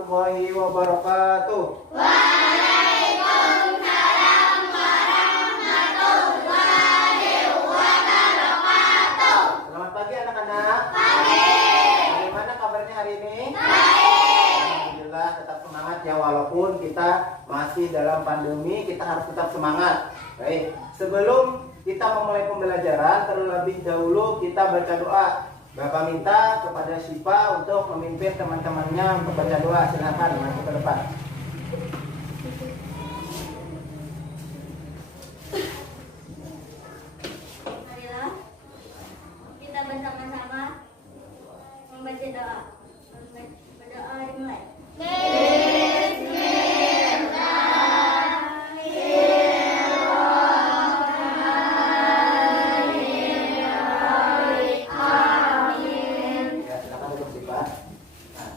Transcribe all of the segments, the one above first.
warahmatullahi wabarakatuh. Waalaikumsalam warahmatullahi wabarakatuh. Selamat pagi anak-anak. Pagi. Bagaimana kabarnya hari ini? Baik. Alhamdulillah, tetap semangat ya, walaupun kita masih dalam pandemi, kita harus tetap semangat. Baik, sebelum kita memulai pembelajaran, terlebih dahulu kita baca doa. Bapak minta kepada Syifa untuk memimpin teman-temannya untuk baca doa. Silakan maju ke depan. Marilah kita bersama-sama membaca doa. Berdoa dimulai.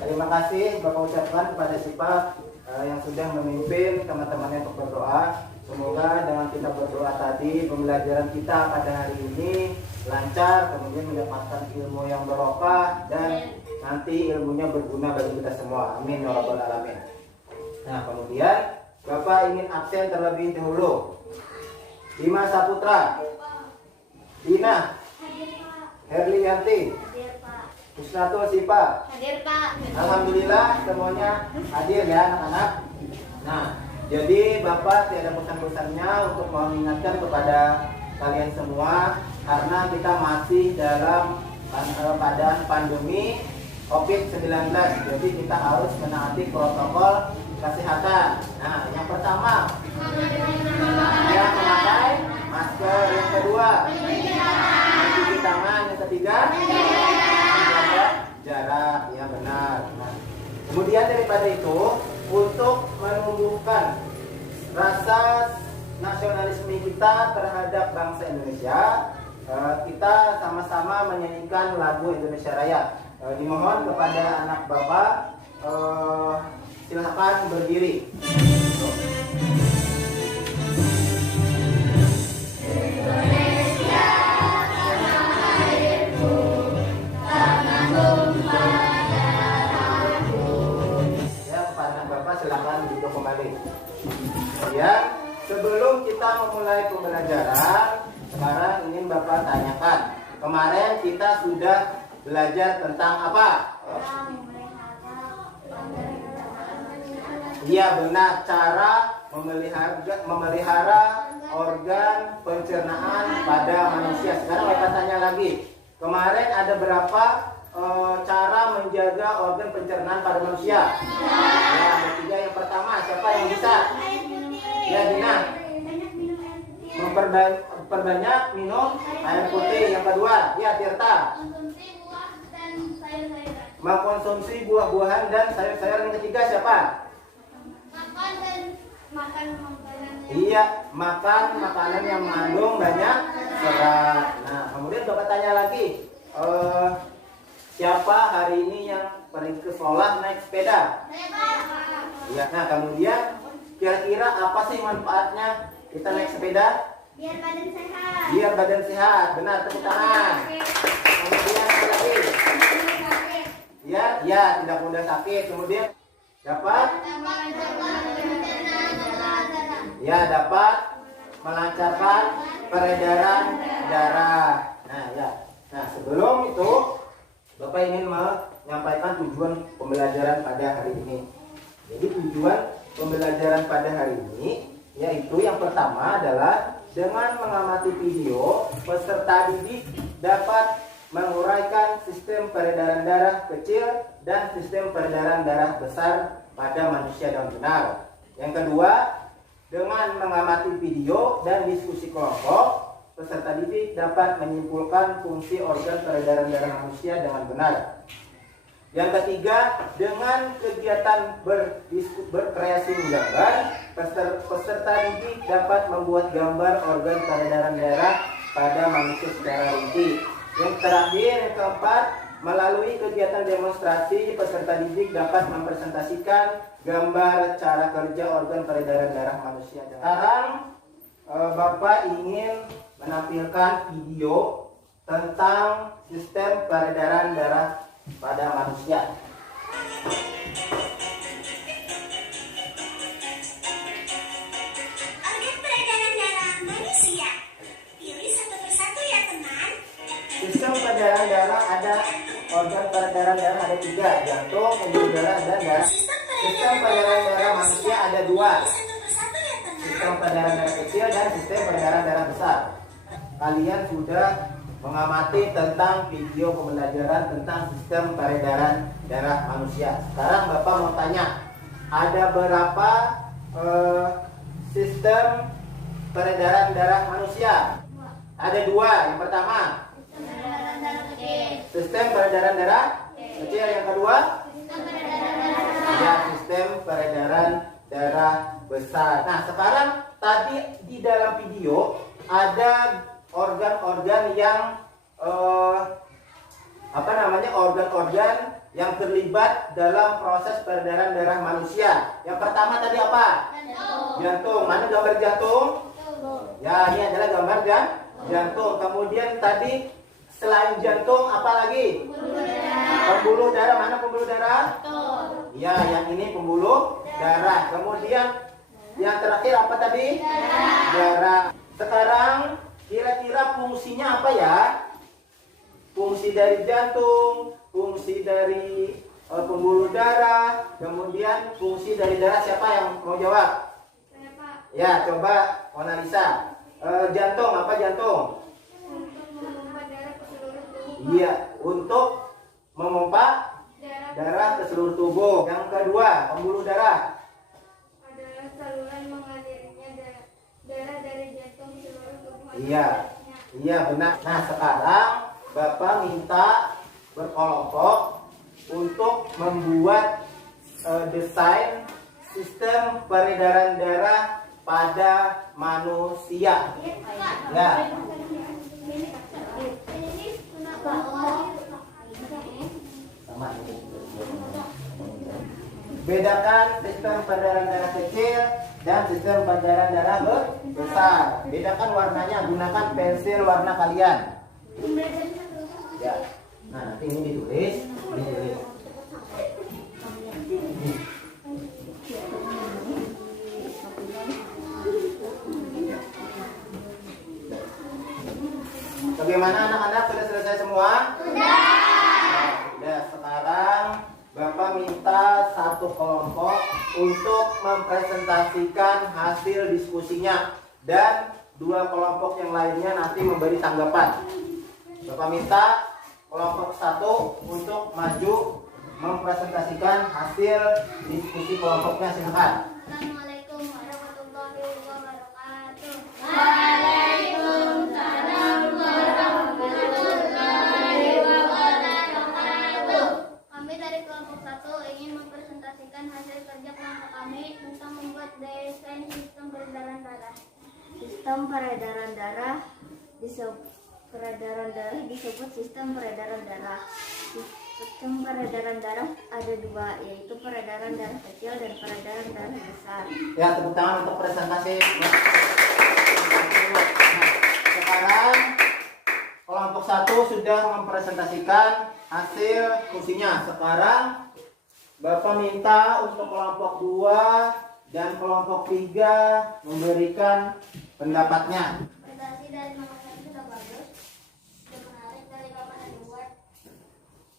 Terima kasih Bapak ucapkan kepada Syifa yang sudah memimpin teman-temannya untuk berdoa. Semoga dengan kita berdoa tadi, pembelajaran kita pada hari ini lancar, kemudian mendapatkan ilmu yang barokah dan nanti ilmunya berguna bagi kita semua. Amin ya rabbal alamin. Nah, kemudian Bapak ingin absen terlebih dahulu. Dimas Saputra, Dina, Herlianti, Husnatul Syifa. Hadir Pak. Alhamdulillah semuanya hadir ya anak-anak. Nah, jadi Bapak tiada bosan-bosannya untuk mengingatkan kepada kalian semua, karena kita masih dalam keadaan pandemi COVID-19. Jadi kita harus menaati protokol kesehatan. Nah, yang pertama ya memakai masker, yang kedua mencuci tangan, yang ketiga menjaga jarak, ya benar. Nah, kemudian daripada itu, untuk menumbuhkan rasa nasionalisme kita terhadap bangsa Indonesia, kita sama-sama menyanyikan lagu Indonesia Raya. Dimohon kepada anak Bapak, silakan berdiri. Silakan duduk kembali. Ya, sebelum kita memulai pembelajaran, sekarang ingin Bapak tanyakan. Kemarin kita sudah belajar tentang apa? Iya benar, cara memelihara organ pencernaan pada manusia. Sekarang Bapak tanya lagi. Kemarin ada berapa cara menjaga organ pencernaan pada manusia? Ya, bertiga. Yang pertama, siapa yang bisa? Ya, Dina. Memperbanyak minum air putih. Yang kedua, ya Tirta. Mengkonsumsi buah-buahan dan sayur-sayuran. Yang ketiga siapa? Makan makanan. Iya, makan makanan yang mengandung banyak serat. Nah, kemudian Bapak tanya lagi. Siapa hari ini yang pergi ke sekolah naik sepeda? Ya. Nah, kemudian kira-kira apa sih manfaatnya kita naik sepeda? Biar badan sehat. Biar badan sehat. Benar, tepuk tangan. Kemudian apa lagi? Ya, tidak mudah sakit. Kemudian dapat dapat melancarkan peredaran darah. Nah, ya. Nah, sebelum itu Bapak ingin menyampaikan tujuan pembelajaran pada hari ini. Jadi tujuan pembelajaran pada hari ini yaitu yang pertama adalah dengan mengamati video, peserta didik dapat menguraikan sistem peredaran darah kecil dan sistem peredaran darah besar pada manusia yang benar. Yang kedua, dengan mengamati video dan diskusi kelompok, peserta didik dapat menyimpulkan fungsi organ peredaran darah manusia dengan benar. Yang ketiga, dengan kegiatan berkreasi menggambar, peserta didik dapat membuat gambar organ peredaran darah pada manusia secara rinci. Yang terakhir, yang keempat, melalui kegiatan demonstrasi, peserta didik dapat mempresentasikan gambar cara kerja organ peredaran darah manusia. Sekarang Bapak ingin menampilkan video tentang sistem peredaran darah pada manusia. peredaran darah ada 3, jantung, pembuluh darah, dan darah. Sistem peredaran darah manusia ada 2, sistem peredaran darah kecil dan sistem peredaran darah besar. Kalian sudah mengamati tentang video pembelajaran tentang sistem peredaran darah manusia. Sekarang Bapak mau tanya, ada berapa sistem peredaran darah manusia? Ada 2. Yang pertama, sistem peredaran darah kecil. Yang kedua, ya, sistem peredaran darah besar. Nah, sekarang tadi di dalam video ada organ-organ yang organ-organ yang terlibat dalam proses peredaran darah manusia. Yang pertama tadi apa? Jantung. Mana gambar jantung? Ya, ini adalah gambar jantung. Kemudian tadi selain jantung apa lagi? Pembuluh darah. Mana pembuluh darah? Ya, yang ini pembuluh darah. Kemudian yang terakhir apa tadi? Darah. Sekarang kira-kira fungsinya apa ya? Fungsi dari jantung, fungsi dari pembuluh darah, kemudian fungsi dari darah. Siapa yang mau jawab? Ya, coba Mona Lisa. Jantung, apa jantung? Iya, untuk memompa darah ke seluruh tubuh. Yang kedua, pembuluh darah adalah saluran mengalirnya darah dari jantung ke seluruh tubuh. Iya benar. Nah, sekarang Bapak minta berkelompok untuk membuat desain sistem peredaran darah pada manusia. Ya. Sama. Bedakan sistem peredaran darah kecil dan sistem peredaran darah besar. Bedakan warnanya, gunakan pensil warna kalian. Ya. Nah, nanti ini ditulis. Bagaimana anak-anak, sudah selesai semua? Sudah. Sekarang Bapak minta satu kelompok untuk mempresentasikan hasil diskusinya dan 2 kelompok yang lainnya nanti memberi tanggapan. Bapak minta kelompok 1 untuk maju mempresentasikan hasil diskusi kelompoknya. Silakan. Assalamualaikum warahmatullahi wabarakatuh. Waalaikumsalam warahmatullahi wabarakatuh. Kami dari kelompok 1 ingin mempresentasikan hasil kerja kelompok kami tentang membuat desain sistem peredaran darah. Sistem peredaran darah disebut sistem peredaran darah. Sistem peredaran darah ada 2, yaitu peredaran darah kecil dan peredaran darah besar. Ya, tepuk tangan untuk presentasi. Nah, sekarang kelompok 1 sudah mempresentasikan hasil fungsinya. Sekarang Bapak minta untuk kelompok 2 dan kelompok 3 memberikan pendapatnya. Presentasi dari nomor 1 sudah bagus, sudah menarik, dari Bapak dan buat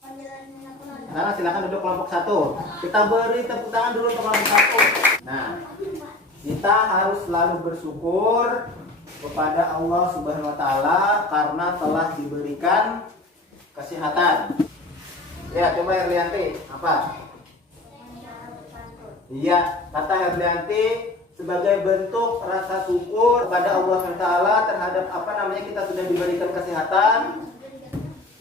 penjelasan aku ada. Sekarang silakan duduk kelompok 1. Kita beri tepuk tangan dulu untuk kelompok 1. Nah, kita harus selalu bersyukur kepada Allah Subhanahu wa taala karena telah diberikan kesehatan. Ya, coba Herlianti, apa? Iya, kata Herlianti sebagai bentuk rasa syukur kepada Allah Subhanahu wa taala terhadap kita sudah diberikan kesehatan.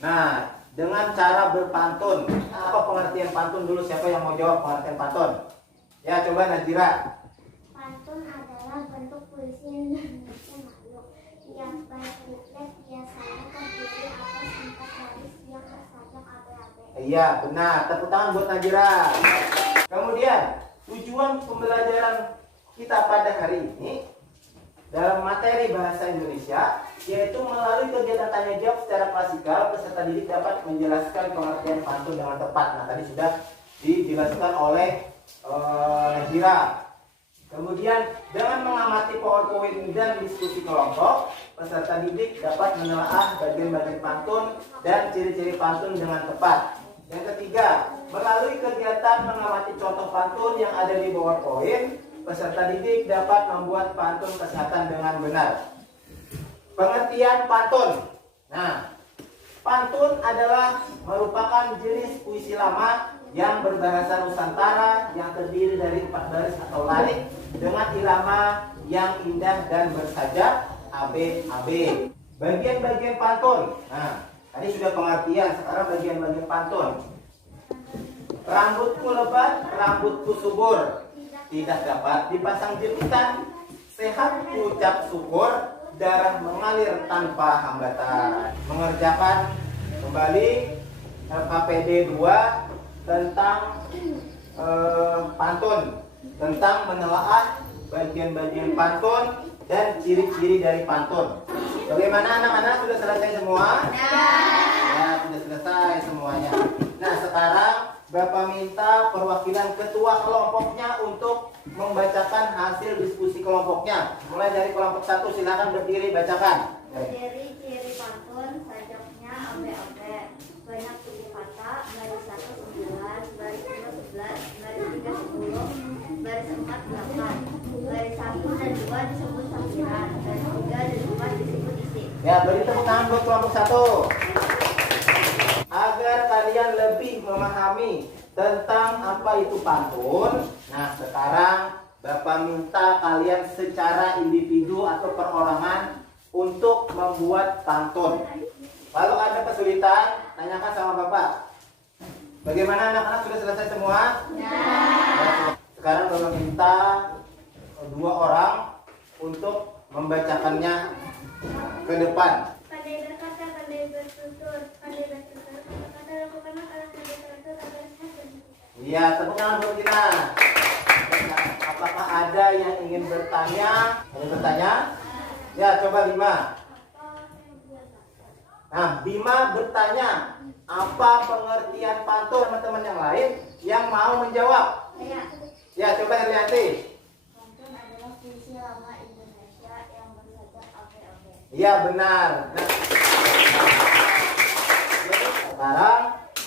Nah, dengan cara berpantun. Apa pengertian pantun dulu? Siapa yang mau jawab pengertian pantun? Ya, coba Najira. Pantun adalah bentuk puisi Indonesia makhluk yang baik refleks biasanya terdiri atas 4 baris yang bersajak abe-abe. Iya, benar. Tepuk tangan buat Najira. Kemudian, tujuan pembelajaran kita pada hari ini dalam materi bahasa Indonesia yaitu melalui kegiatan tanya jawab secara klasikal, peserta didik dapat menjelaskan pengertian pantun dengan tepat. Nah, tadi sudah dijelaskan oleh Najira. Kemudian dengan mengamati PowerPoint dan diskusi kelompok, peserta didik dapat menelaah bagian-bagian pantun dan ciri-ciri pantun dengan tepat. Yang ketiga, melalui kegiatan mengamati contoh pantun yang ada di bawah poin, peserta didik dapat membuat pantun kesehatan dengan benar. Pengertian pantun. Nah, pantun adalah merupakan jenis puisi lama yang berbahasa Nusantara yang terdiri dari 4 baris atau larik dengan irama yang indah dan bersajak AB. Bagian-bagian pantun. Nah, tadi sudah pengertian, sekarang bagian-bagian pantun. Rambutku lebat, rambutku subur, tidak dapat dipasang jepitan, sehat ucap syukur, darah mengalir tanpa hambatan. Mengerjakan kembali KPD 2 tentang pantun, tentang menelaah bagian-bagian pantun dan ciri-ciri dari pantun. Bagaimana anak-anak, sudah selesai semua? Ya, sudah selesai semuanya. Nah, sekarang Bapak minta perwakilan ketua kelompoknya untuk membacakan hasil diskusi kelompoknya. Mulai dari kelompok 1, silakan berdiri bacakan. Berdiri, ciri pantun, sajaknya AB, banyak tubuh kata, baris 1 9, baris 2 11, baris 3 10, baris 4 8, baris 1 dan 2 disebut sampiran, baris 3 dan 4 disebut isi. Ya, beri tepuk tangan buat kelompok 1. Agar kalian lebih memahami tentang apa itu pantun. Nah, sekarang Bapak minta kalian secara individu atau perorangan untuk membuat pantun. Kalau ada kesulitan, tanyakan sama Bapak. Bagaimana anak-anak, sudah selesai semua? Ya. Sekarang Bapak minta 2 orang untuk membacakannya ke depan. Pandai berkata, pandai bertutur, pandai bertutur, kata-kata lakukanlah orang pandai bertutur agar sehat dan sehat. Iya, tepuk tangan buat kita. Apakah ada yang ingin bertanya? Ingin bertanya? Ya, coba Bima. Nah, Bima bertanya, apa pengertian pantun? Teman-teman yang lain yang mau menjawab? Ya, coba Herianti. Pantun adalah puisi lama Indonesia yang bersajak AB. Iya, benar. Nah, jadi sekarang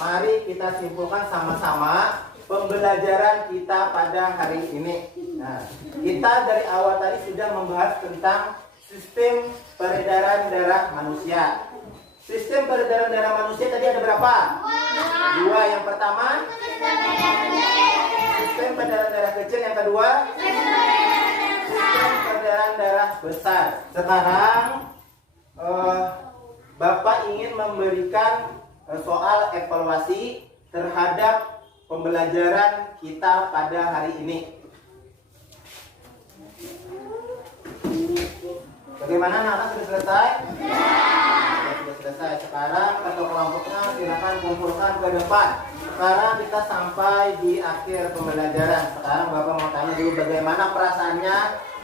mari kita simpulkan sama-sama pembelajaran kita pada hari ini. Nah, kita dari awal tadi sudah membahas tentang sistem peredaran darah manusia. Sistem peredaran darah manusia tadi ada berapa? 2. Yang pertama, sistem peredaran darah kecil. Yang kedua, sistem peredaran darah besar. Sekarang Bapak ingin memberikan soal evaluasi terhadap pembelajaran kita pada hari ini. Bagaimana anak-anak, sudah selesai? Ya, sudah selesai. Sekarang ketua kelompoknya silakan kumpulkan ke depan. Sekarang kita sampai di akhir pembelajaran. Sekarang Bapak mau tanya dulu bagaimana perasaannya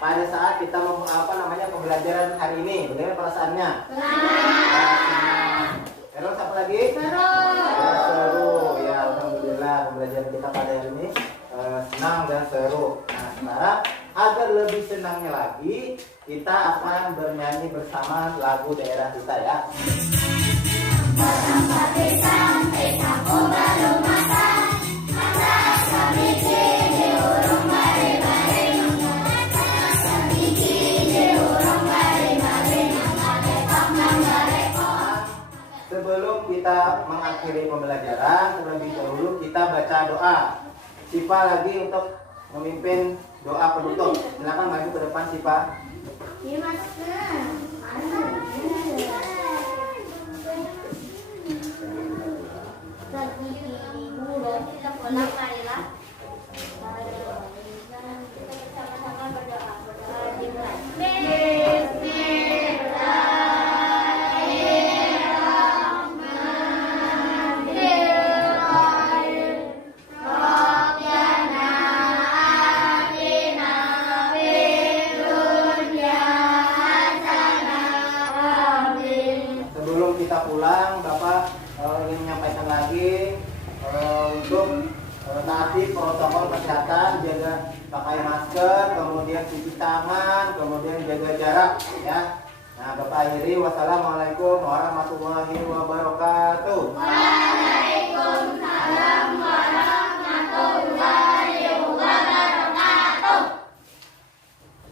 pada saat kita pembelajaran hari ini. Bagaimana perasaannya? Senang. Terus apa lagi? Seru. Ya, alhamdulillah pembelajaran kita pada hari ini senang dan seru. Nah, sekarang agar lebih senangnya lagi, kita akan bernyanyi bersama lagu daerah kita ya. Sebelum kita mengakhiri pembelajaran, terlebih dahulu kita baca doa. Sipa lagi untuk memimpin doa penutup. Silakan maju ke depan, Sipa. Iya, Mas. Kita bersama-sama berdoa. Dimulai. Sebelum kita pulang, Bapak ingin menyampaikan lagi untuk taati protokol kesehatan, jaga pakai masker, kemudian cuci tangan, kemudian jaga jarak ya. Nah, Bapak akhiri. Wassalamualaikum warahmatullahi wabarakatuh. Waalaikumsalam warahmatullahi